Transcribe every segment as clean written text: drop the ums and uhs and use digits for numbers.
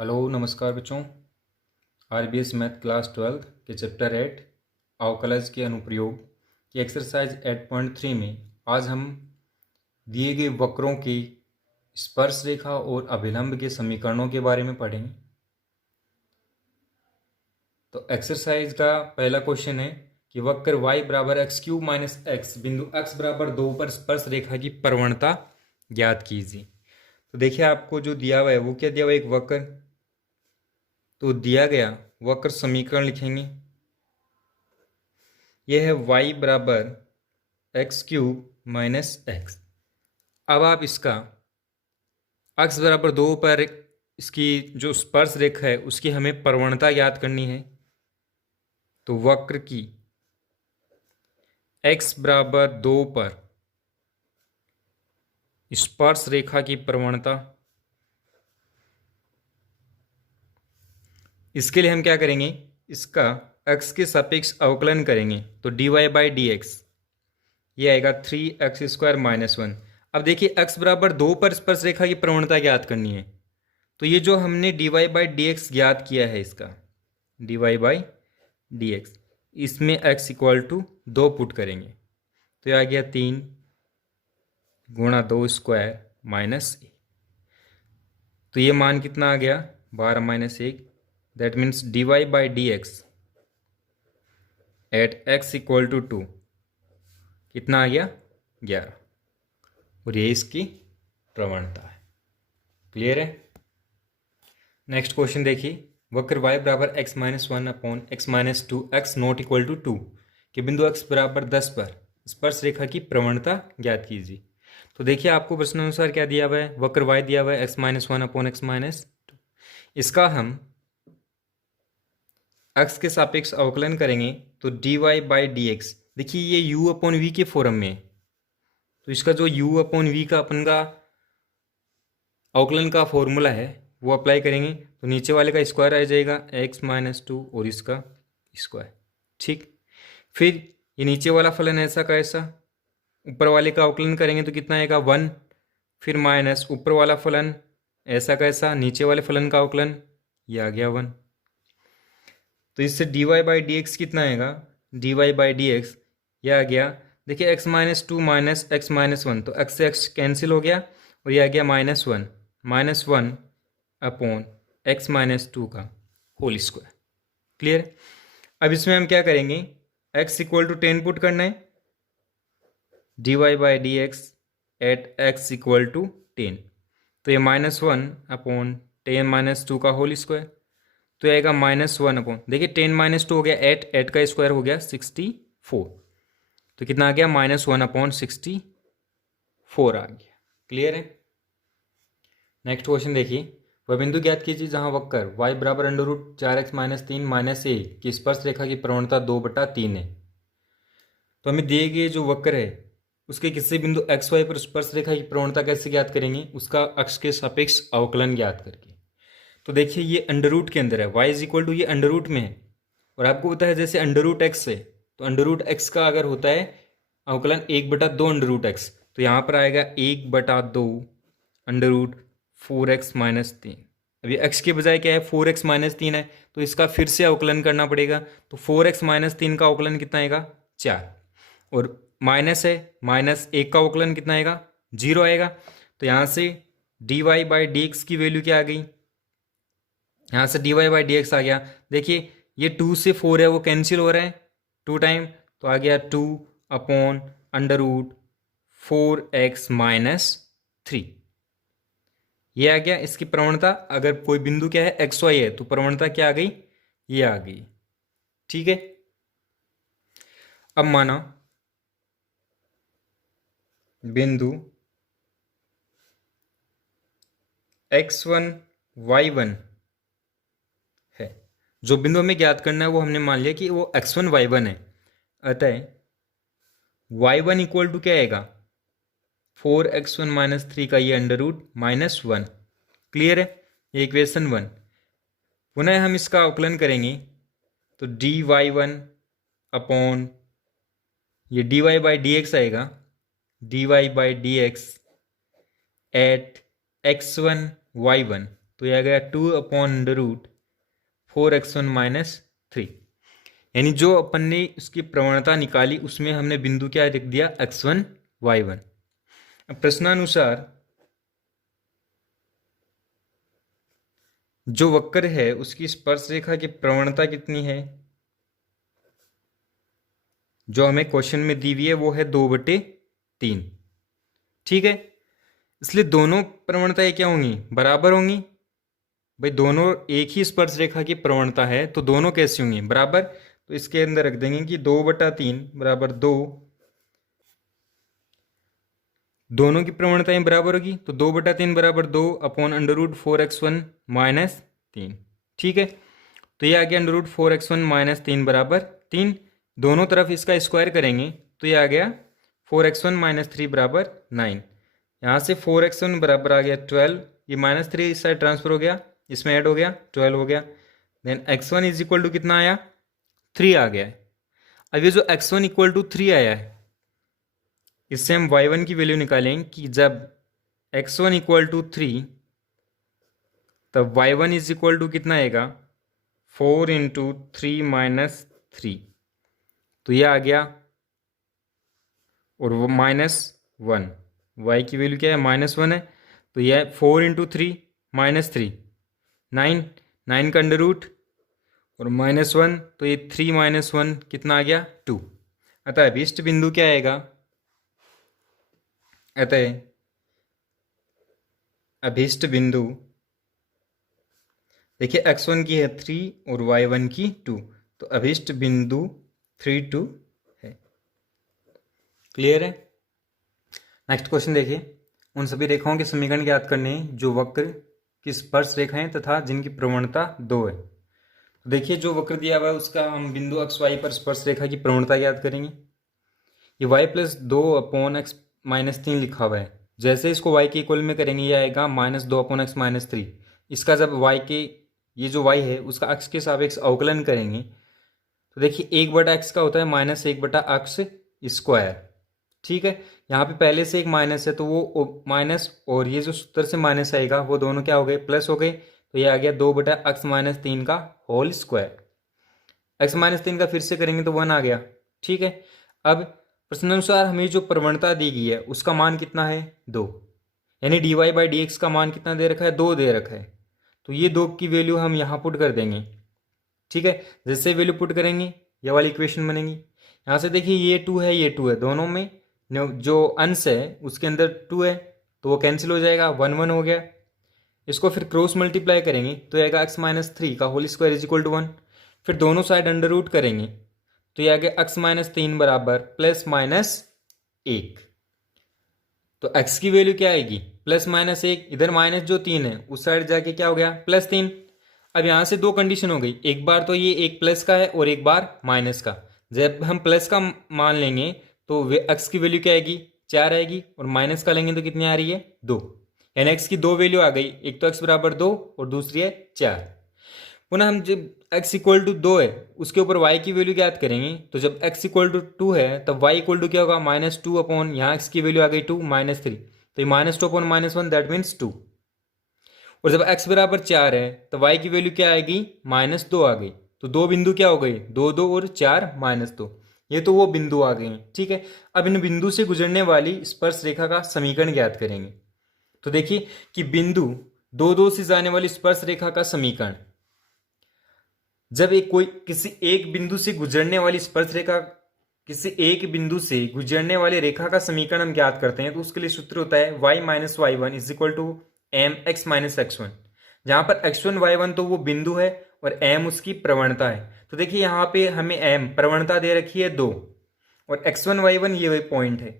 Hello नमस्कार बच्चों। RBS math class 12 के चैप्टर 8 अवकलज के अनुप्रयोग की एक्सरसाइज 8.3 में आज हम दिए गए वक्रों की स्पर्श रेखा और अभिलंब के समीकरणों के बारे में पढ़ेंगे। तो एक्सरसाइज का पहला क्वेश्चन है कि वक्र y बराबर x³ माइनस x बिंदु x बराबर 2 पर स्पर्श रेखा की प्रवणता ज्ञात कीजिए। तो देखिए आपको जो दिया हुआ है वो क्या दिया हुआ है, एक वक्र। तो दिया गया वक्र समीकरण लिखेंगे, यह है y बराबर x³ माइनस x। अब आप इसका x बराबर 2 पर इसकी जो स्पर्श रेखा है उसकी हमें प्रवणता ज्ञात करनी है। तो वक्र की x बराबर 2 पर स्पर्श रेखा की प्रवणता, इसके लिए हम क्या करेंगे, इसका x के सापेक्ष अवकलन करेंगे। तो dy/dx ये आएगा 3x² माइनस 1। अब देखिए x बराबर 2 पर स्पर्श रेखा की प्रवणता ज्ञात करनी है। तो ये जो हमने dy/dx ज्ञात किया है, इसका dy/dx, इसमें x इक्वल टू 2 पुट करेंगे। तो ये आ गया 3 गुणा 2 स्क्वायर माइनस 1। तो ये मान कितना आ गया, 12 minus 1। That means dy/dx at x equal to 2 कितना आ गया, 11। और ये इसकी प्रवणता है। क्लियर है। नेक्स्ट क्वेश्चन देखिए, वक्र y बराबर x minus 1 upon x minus 2 x not equal to 2 के बिंदु x बराबर 10 पर स्पर्श रेखा की प्रवणता ज्ञात कीजिए। तो देखिए आपको प्रश्नानुसार क्या दिया हुआ है, वक्र y दिया हुआ है x minus 1 upon x minus 2। इसका हम x के सापेक्ष अवकलन करेंगे। तो dy/dx, देखिए ये u अपॉन v के फॉर्म में है। तो इसका जो u अपॉन v का अपन का अवकलन का फॉर्मूला है वो अप्लाई करेंगे। तो नीचे वाले का स्क्वायर आ जाएगा x माइनस 2 और इसका स्क्वायर। ठीक, फिर ये नीचे वाला फलन ऐसा का ऐसा, ऊपर वाले का अवकलन करेंगे तो कितना आएगा 1, फिर माइनस ऊपर वाला फलन ऐसा का ऐसा, नीचे वाले फलन का अवकलन ये आ गया 1। तो इससे dy/dx कितना आएगा, dy/dx ये आ गया, देखिए x minus 2 minus x minus 1, तो x से x कैंसिल हो गया और ये आ गया minus one upon x minus 2 का होल स्क्वायर। क्लियर। अब इसमें हम क्या करेंगे, x इक्वल टू 10 पुट करना है, dy/dx at x equal to 10। तो ये -1 अपॉन 10 माइनस 2 का होल स्क्वायर। तो ये आएगा -1 अपॉन, देखिए 10 माइनस 2 हो गया 8 का स्क्वायर हो गया 64। तो कितना आ गया, -1 अपॉन 64 आ गया। क्लियर है। नेक्स्ट क्वेश्चन देखिए, वह बिंदु ज्ञात कीजिए जहां वक्र y बराबर √4x माइनस 3 माइनस a की स्पर्श रेखा की प्रवणता 2/3 है। तो हमें दिए गए जो वक्र है उसके किसी बिंदु xy पर स्पर्श रेखा की प्रवणता कैसे ज्ञात करेंगे, उसका अक्ष के सापेक्ष अवकलन ज्ञात करके। तो देखिए ये अंडर रूट के अंदर है, y इज इक्वल टू ये अंडर रूट में है, और आपको पता है जैसे अंडर रूट एक्स है तो अंडर रूट एक्स का अगर होता है अवकलन 1/2 अंडर रूट एक्स, तो यहाँ पर आएगा 1/2 अंडर रूट 4x माइनस 3। अभी x के बजाय क्या है, 4x माइनस 3 है, तो इसका फिर से अवकलन करना पड़ेगा। तो 4x माइनस 3 का अवकलन कितना आएगा, 4, और माइनस है, माइनस 1 का अवकलन कितना आएगा, 0 आएगा। तो यहाँ से dy/dx की वैल्यू क्या आ गई, यहाँ से dy/dx आ गया। देखिए ये 2 से 4 है वो कैंसिल हो रहा है 2 टाइम, तो आ गया 2 upon under root 4x minus 3। ये आ गया इसकी प्रवणता। अगर कोई बिंदु क्या है xy है तो प्रवणता क्या आ गई, ये आ गई। ठीक है। अब माना बिंदु x1 y1 है, जो बिंदु हमें ज्ञात करना है वो हमने मान लिया कि वो x1 y1 है। अतः y1 इक्वल टू क्या आएगा, 4x1 माइनस 3 का ये अंडर रूट -1। क्लियर है, ये इक्वेशन 1। पुनः हम इसका अवकलन करेंगे तो dy1 अपॉन ये dy/dx आएगा, dy/dx एट x1 y1। तो ये आ गया 2/√4x1 - 3। यानी जो अपन ने उसकी प्रवणता निकाली उसमें हमने बिंदु क्या लिख दिया, x1 y1। अब प्रश्नानुसार जो वक्र है उसकी स्पर्श रेखा की प्रवणता कितनी है, जो हमें क्वेश्चन में दी हुई है वो है 2/3। ठीक है, इसलिए दोनों प्रवणताएं क्या होंगी, बराबर होंगी। भाई दोनों एक ही स्पर्श रेखा की प्रवणता है तो दोनों कैसी होंगी, बराबर। तो इसके अंदर रख देंगे कि 2/3 बराबर 2, दोनों की प्रवणताएं बराबर होगी तो 2/3 बराबर 2/√4x1 - 3। ठीक है, तो ये आ गया √4x1 - 3 बराबर 3। दोनों तरफ इसका स्क्वायर करेंगे तो ये आ गया 4x1 - 3 बराबर 9। यहाँ से 4x1 बराबर आ गया 12, ये -3 इस साइड ट्रांसफर हो गया, इसमें ऐड हो गया 12 हो गया। Then x1 is equal to कितना आया, 3 आ गया है। अब ये जो x1 इक्वल टू 3 आया है इससे हम y1 की वैल्यू निकालेंगे कि जब x1 इक्वल टू 3 तब y1 इज इक्वल टू कितना आएगा, 4 × 3 - 3। तो ये आ गया और वो -1, y की वैल्यू क्या है, -1 है। तो यह 4 × 3 - 3 9, 9 का अंडर रूट और -1, तो ये 3 - 1 कितना आ गया, 2। अतः अभीष्ट बिंदु क्या आएगा, अतः अभीष्ट बिंदु देखिए x1 की है 3 और y1 की 2, तो अभीष्ट बिंदु 3, 2 है। क्लियर है। नेक्स्ट क्वेश्चन देखिए, उन सभी रेखाओं के समीकरण ज्ञात करने हैं जो वक्र की स्पर्श रेखाएं तथा जिनकी प्रवणता 2 है। तो देखिए जो वक्र दिया हुआ है उसका हम बिंदु x y पर स्पर्श रेखा की प्रवणता ज्ञात करेंगे। ये y + 2/x - 3 लिखा हुआ है, जैसे इसको y के इक्वल में करेंगे ये आएगा -2/x - 3। इसका जब y के, ये जो y है उसका अक्ष के सापेक्ष अवकलन करेंगे तो देखिए 1/x का होता है -1/x²। ठीक है, यहाँ पे पहले से एक माइनस है तो वो माइनस और ये जो सूत्र से माइनस आएगा वो दोनों क्या हो गए, प्लस हो गए। तो ये आ गया 2/x - 3 का होल स्क्वायर। x - 3 का फिर से करेंगे तो 1 आ गया। ठीक है, अब प्रश्नानुसार हमें जो प्रवणता दी गई है उसका मान कितना है, 2। यानी dy/dx का मान कितना दे रखा है, 2 दे रखा है। तो ये 2 की वैल्यू हम यहाँ पुट कर देंगे। ठीक है, जैसे वैल्यू पुट करेंगे ये वाली इक्वेशन बनेगी। यहाँ से देखिए ये 2 है ये 2 है, दोनों में जो अंश है उसके अंदर 2 है तो वो कैंसिल हो जाएगा, 1 1 हो गया। इसको फिर क्रॉस मल्टीप्लाई करेंगे तो आएगा x - 3 का whole square is equal to 1। फिर दोनों साइड अंडर रूट करेंगे तो ये आ गया x - 3 बराबर +-1। तो x की वैल्यू क्या आएगी, +-1। इधर माइनस जो 3 है उस साइड जाके क्या हो गया, +3। अब यहाँ से दो कंडीशन हो गई, एक बार तो ये एक प्लस का है और एक बार माइनस का। जब हम प्लस का मान लेंगे तो x की वैल्यू क्या आएगी, 4 आएगी, और माइनस का लेंगे तो कितनी आ रही है, 2। यानी x की दो वैल्यू आ गई, एक तो x बराबर 2 और दूसरी है 4। पुनः हम जब x इक्वल टू 2 है उसके ऊपर y की वैल्यू ज्ञात करेंगे तो जब x इक्वल टू 2 है तब y इक्वल टू क्या होगा, -2 अपॉन, यहाँ x की वैल्यू आ गई 2 -3, तो ये -2 अपॉन -1 दैट मीन्स 2। और जब x बराबर 4 है तो y की वैल्यू क्या आएगी, -2 आ गई। तो दो बिंदु क्या हो गए, 2 2 और 4 -2, ये तो वो बिंदु आ गए हैं। ठीक है, अब इन बिंदु से गुजरने वाली स्पर्श रेखा का समीकरण ज्ञात करेंगे। तो देखिए कि बिंदु 2 2 से जाने वाली स्पर्श रेखा का समीकरण, जब एक कोई किसी एक बिंदु से गुजरने वाली स्पर्श रेखा, किसी एक बिंदु से गुजरने वाली रेखा का समीकरण हम ज्ञात करते हैं तो उसके लिए सूत्र होता है y - y1 is equal to mx - x1। जहां पर x1 y1 तो वो बिंदु है और m उसकी प्रवणता है। तो देखिए यहाँ पे हमें m प्रवणता दे रखी है 2 और x1 y1 ये वही पॉइंट है,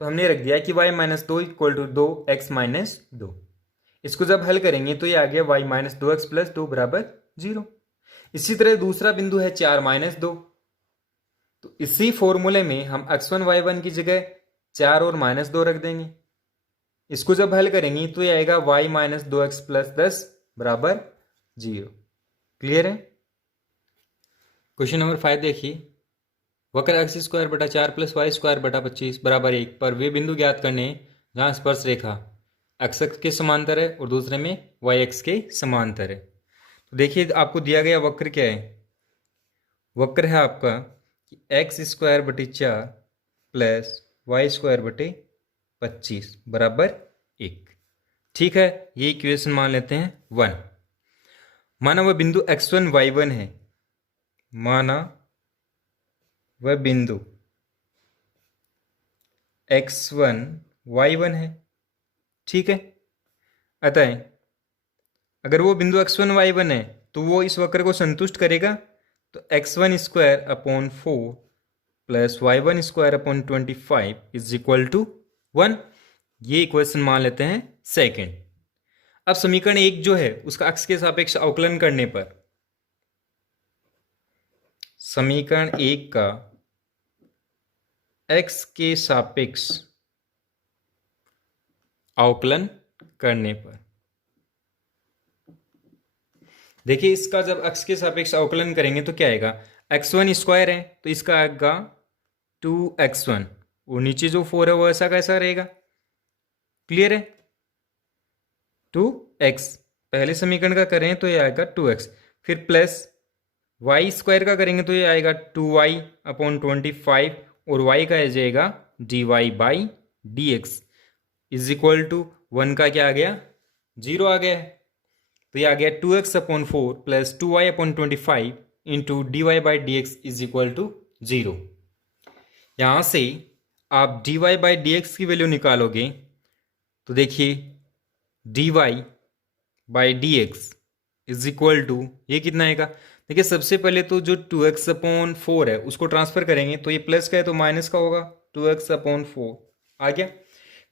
तो हमने रख दिया कि y - 2 इक्वल टू 2x - 2। इसको जब हल करेंगे तो ये आ गया y - 2x + 2 बराबर 0। इसी तरह दूसरा बिंदु है 4 - 2, तो इसी फॉर्मूले में हम x1 y1 की जगह 4 और -2 रख देंगे। इसको जब हल करेंगे तो ये आएगा y - 2x + 10 बराबर 0। क्लियर है। क्वेश्चन नंबर 5 देखिए, वक्र x² बटा 4 + y² बटा 25 बराबर 1 पर वे बिंदु ज्ञात करने जहां स्पर्श रेखा एक्स एक्स के समांतर है और दूसरे में वाई एक्स के समांतर है। तो देखिए आपको दिया गया वक्र क्या है, वक्र है आपका कि एक्स स्क्वायर बटे 4 प्लस वाई स्क्वायर बटे 25 बराबर 1। ठीक है, ये इक्वेशन मान लेते हैं 1। माना वह बिंदु x1 y1 है, माना वह बिंदु x1 y1 है। ठीक है, अतः अगर वो बिंदु x1 y1 है तो वो इस वक्र को संतुष्ट करेगा। तो x1 square upon 4 plus y1 square upon 25 is equal to 1। ये इक्वेशन मान लेते हैं सेकेंड। अब समीकरण 1 जो है उसका x के सापेक्ष अवकलन करने पर, समीकरण 1 का x के सापेक्ष अवकलन करने पर, देखिए इसका जब x के सापेक्ष अवकलन करेंगे तो क्या आएगा, x1 स्क्वायर है तो इसका आएगा 2x1 और नीचे जो 4 है वो ऐसा कैसा रहेगा, क्लियर है। 2x पहले समीकरण का करें तो ये आएगा 2x, फिर प्लस y स्क्वायर का करेंगे तो ये आएगा 2y अपॉन 25 और y का आ जाएगा dy by dx is equal to 1 का क्या आ गया, 0 आ गया है। तो ये आ गया 2x upon 4 plus 2y upon 25 into D Y by D X is equal to 0। यहाँ से आप dy बाई डी एक्स की वैल्यू निकालोगे तो देखिए dy by D X is equal to ये कितना आएगा। देखिए सबसे पहले तो जो 2x अपॉन 4 है उसको ट्रांसफर करेंगे तो ये प्लस का है तो माइनस का होगा, 2x अपॉन 4 आ गया।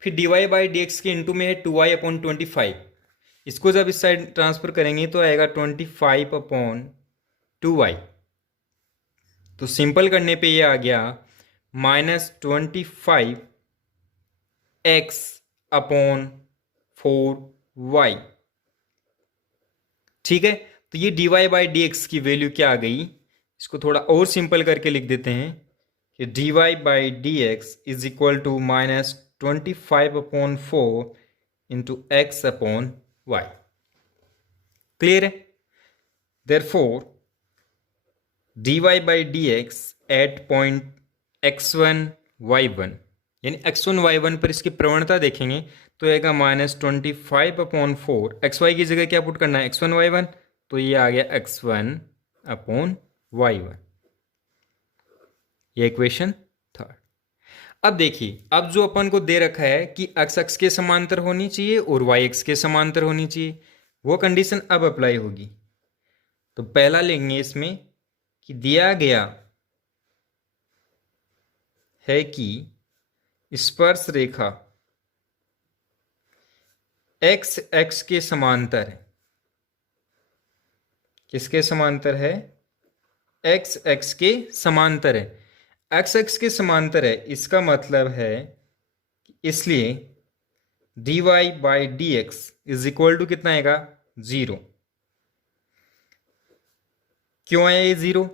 फिर dy बाई डी एक्स के इंटू में है 2y अपॉन 25, इसको जब इस साइड ट्रांसफर करेंगे तो आएगा 25 अपॉन 2y। तो सिंपल करने पे ये आ गया -25 x अपॉन 4y। ठीक है, तो ये dy बाई डी एक्स की वैल्यू क्या आ गई, इसको थोड़ा और सिंपल करके लिख देते हैं कि dy by D X is equal to -25 upon 4 into X upon y। Clear है। Therefore dy by D x at point x1 y1 यानी x1 y1 पर इसकी प्रवणता देखेंगे तो आएगा -25 अपॉन 4, xy की जगह क्या पुट करना है, x1 y1, तो ये आ गया x1 अपॉन y1। ये इक्वेशन थर्ड। अब देखिए अब जो अपन को दे रखा है कि x अक्ष के समांतर होनी चाहिए और y अक्ष के समांतर होनी चाहिए, वो कंडीशन अब अप्लाई होगी। तो पहला लेंगे इसमें कि दिया गया है कि स्पर्श रेखा x एक्स के समांतर है। किसके समांतर है, x एक्स के समांतर है। x एक्स के समांतर है इसका मतलब है इसलिए dy by D X is equal to कितना आएगा, 0। क्यों आया ये 0,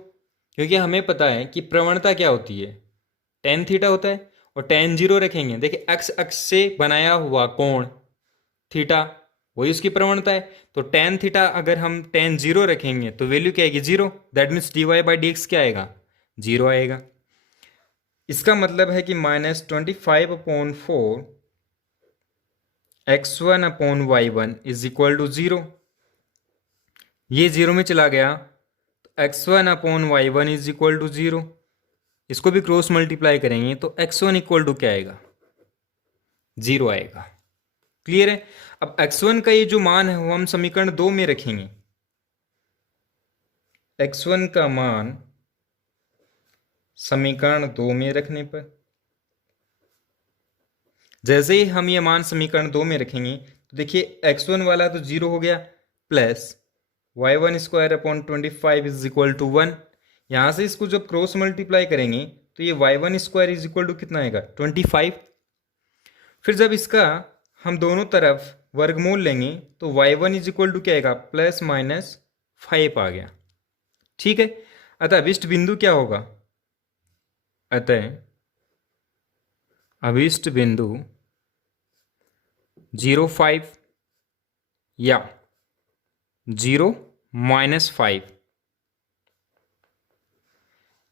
क्योंकि हमें पता है कि प्रवणता क्या होती है, tan थीटा होता है और tan 0 रखेंगे। देखिए x अक्ष से बनाया हुआ कोण थीटा वही उसकी प्रवणता है, तो tan थीटा अगर हम tan 0 रखेंगे तो वैल्यू क्या आएगी, 0। That means dy by D X क्या आएगा, 0 आएगा। इसका मतलब है कि -25 upon 4 x1 upon y1 is equal to 0। ये 0 में चला गया तो x1 upon y1 is equal to 0। इसको भी क्रॉस मल्टीप्लाई करेंगे तो x1 इक्वल टू क्या आएगा, 0 आएगा। क्लियर है। अब x1 का ये जो मान है वो हम समीकरण 2 में रखेंगे। x1 का मान समीकरण 2 में रखने पर, जैसे ही हम ये मान समीकरण 2 में रखेंगे तो देखिए x1 वाला तो 0 हो गया plus y1 square upon 25 is equal to 1। यहाँ से इसको जब क्रॉस मल्टीप्लाई करेंगे तो ये y1 square is equal to कितना आएगा, 25। फिर जब इसका हम दोनों तरफ वर्गमूल लेंगे तो y1 इज इक्वल टू क्या आएगा, +-5 आ गया। ठीक है, अतः अभिष्ट बिंदु क्या होगा, अतः अभिष्ट बिंदु 0.5 या 0-5,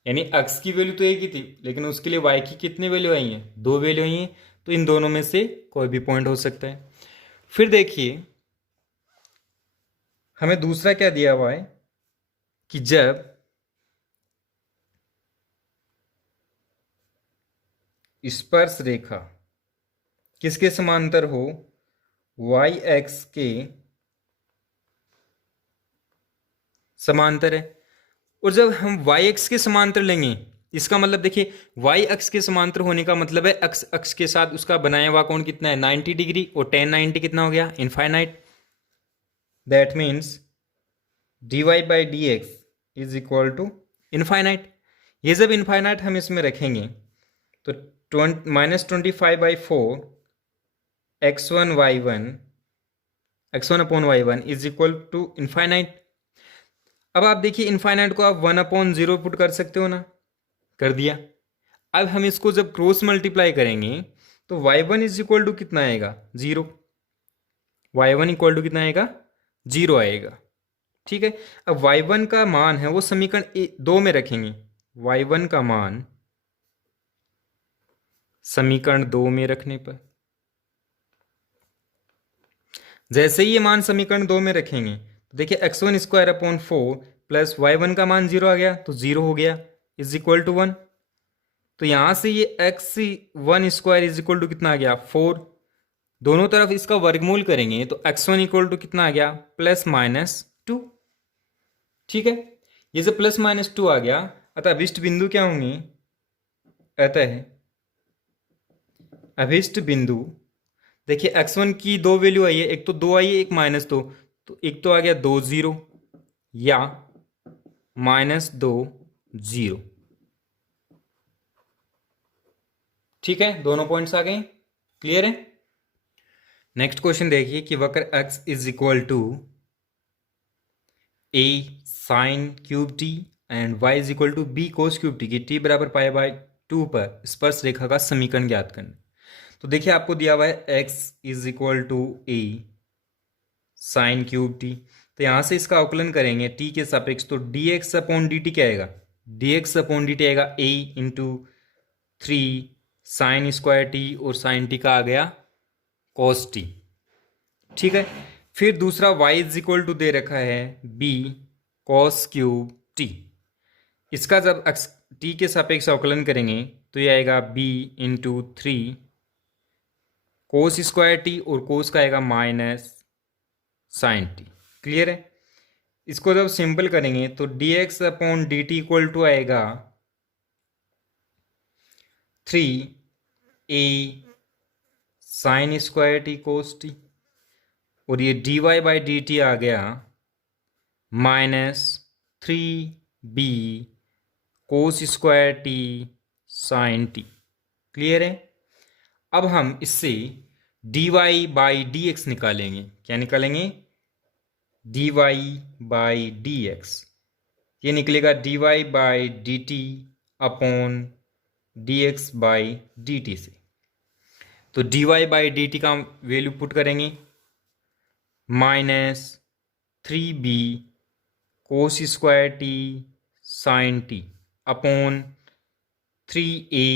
यानी x की वैल्यू तो एक ही थी, लेकिन उसके लिए y की कितनी वैल्यू आई है, 2 वैल्यू आई है। तो इन दोनों में से कोई भी पॉइंट हो सकता है। फिर देखिए हमें दूसरा क्या दिया हुआ है कि जब स्पर्श रेखा किसके समांतर हो, y x के समांतर है। और जब हम y x के समांतर लेंगे, इसका मतलब देखिए y अक्ष के समांतर होने का मतलब है x अक्ष के साथ उसका बनाया हुआ कोण कितना है, 90 डिग्री, और tan 90 कितना हो गया, infinite. That means dy by D X is equal to infinite. ये जब इनफाइनाइट हम इसमें रखेंगे तो -25/4 x1 is equal to infinite. अब आप देखिए इनफाइनाइट को आप 1/0 पुट कर सकते हो ना, कर दिया। अब हम इसको जब क्रॉस मल्टीप्लाई करेंगे तो y1 इज इक्वल टू कितना आएगा, 0। y1 इक्वल टू कितना आएगा, 0 आएगा। ठीक है। अब y1 का मान है वो समीकरण 2 में रखेंगे। y1 का मान समीकरण 2 में रखने पर, जैसे ही ये मान समीकरण 2 में रखेंगे तो देखिए x1² प्लस y1 का मान 0 आ गया, तो 0 हो गया, इज इक्वल टू 1। तो यहां से ये x1² इज इक्वल टू कितना आ गया, 4। दोनों तरफ इसका वर्गमूल करेंगे तो x1 इक्वल टू कितना आ गया, +-2। ठीक है। ये जब +-2 आ गया, अतः अभिष्ट बिंदु क्या होंगे, अतः अभिष्ट बिंदु देखिए x1 की 2 वैल्यू आई है, एक तो 2 आई है, एक -2, तो एक तो आ गया 2 0 या -2 0। ठीक है, दोनों पॉइंट्स आ गए, क्लियर है। नेक्स्ट क्वेश्चन देखिए कि वक्र x is equal to a sin cube t and y is equal to b cos cube t की t बराबर π/2 पर स्पर्श रेखा का समीकरण ज्ञात करना। तो देखिए आपको दिया हुआ है x is equal to a sin cube t, तो यहाँ से इसका अवकलन करेंगे t के सापेक्ष, तो dx/dt क्या आएगा, dx/dt आएगा a into 3 sin square t, और sin t का आ गया cos t। ठीक है। फिर दूसरा y इज इक्वल टू दे रखा है b cos क्यूब t, इसका जब t के सापेक्ष अवकलन करेंगे तो ये आएगा b इंटू 3 कोस स्क्वायर t, और कोस का आएगा माइनस साइन t। क्लियर है। इसको जब सिंपल करेंगे तो dx/dt इक्वल टू आएगा 3a sine square t cos t, और ये dy/dt आ गया -3b cos square t sine t। Clear है। अब हम इससे dy/dx निकालेंगे। क्या निकालेंगे, dy/dx, ये निकलेगा dy/dt अपॉन dx/dt से। तो dy/dt का वैल्यू पुट करेंगे -3b cos square t sine t upon 3a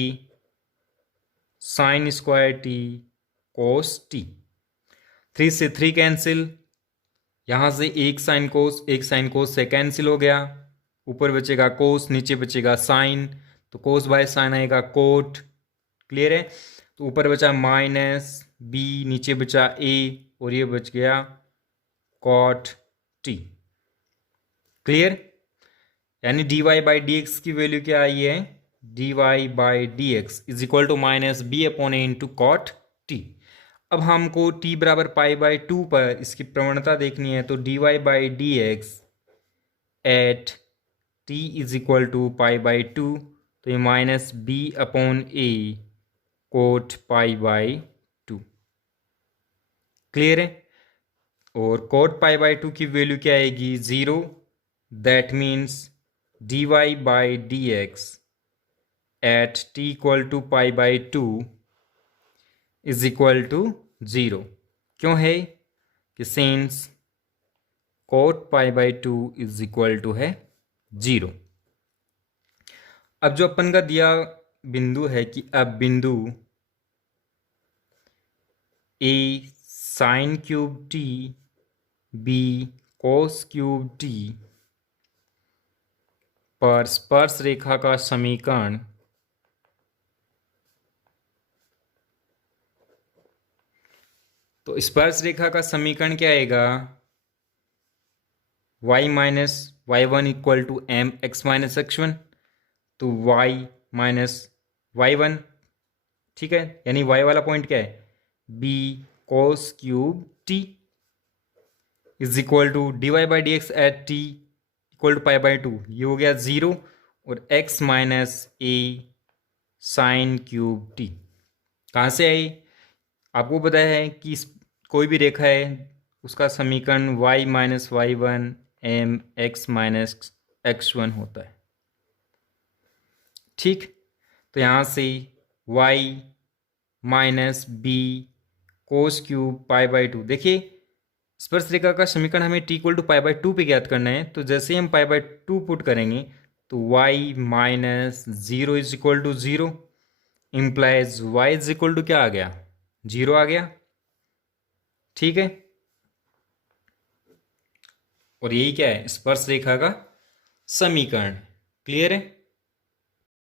sine square t cos t। 3 से 3 कैंसिल, यहाँ से एक साइन कोस से कैंसिल हो गया, ऊपर बचेगा कोस, नीचे बचेगा साइन, तो कोस बाय साइन आएगा कोट। क्लियर है। तो ऊपर बचा -b, नीचे बचा a, और ये बच गया कॉट t। क्लियर। यानी dy/dx की वैल्यू क्या आई है, dy/dx is equal to -b/a into cot t। अब हमको t बराबर π/2 पर इसकी प्रवणता देखनी है, तो dy/dx at t is equal to π/2, तो ये -b/a कोट π/2। क्लियर है। और कोट π/2 की वैल्यू क्या आएगी, 0। That means dy/dx at t equal to π/2 is equal to 0। क्यों है कि since cot pi by 2 is equal to है 0। अब जो अपन का दिया बिंदु है कि अब बिंदु A sine cube T B cos cube T पर स्पर्श रेखा का समीकरण तो स्पर्श रेखा का समीकरण क्या आएगा, y minus y one equal to m x minus x one, तो y माइनस वाई वन, ठीक है, यानी y वाला पॉइंट क्या है, b cos cube t is equal to d Y by D x at t equal to pi by two, ये हो गया 0, और x minus a sine cube t कहाँ से आई, आपको पता है कि कोई भी रेखा है उसका समीकरण y minus y one m x minus x one होता है, ठीक। तो यहाँ से y minus b cos cube pi by two, देखिए स्पर्श रेखा का समीकरण हमें t equal to pi by two पे ज्ञात करना है, तो जैसे ही हम पाई बाई टू पुट करेंगे तो y minus zero is equal to zero, implies y is equal to क्या आ गया, जीरो आ गया, ठीक है। और यही क्या है, स्पर्श रेखा का समीकरण, क्लियर है।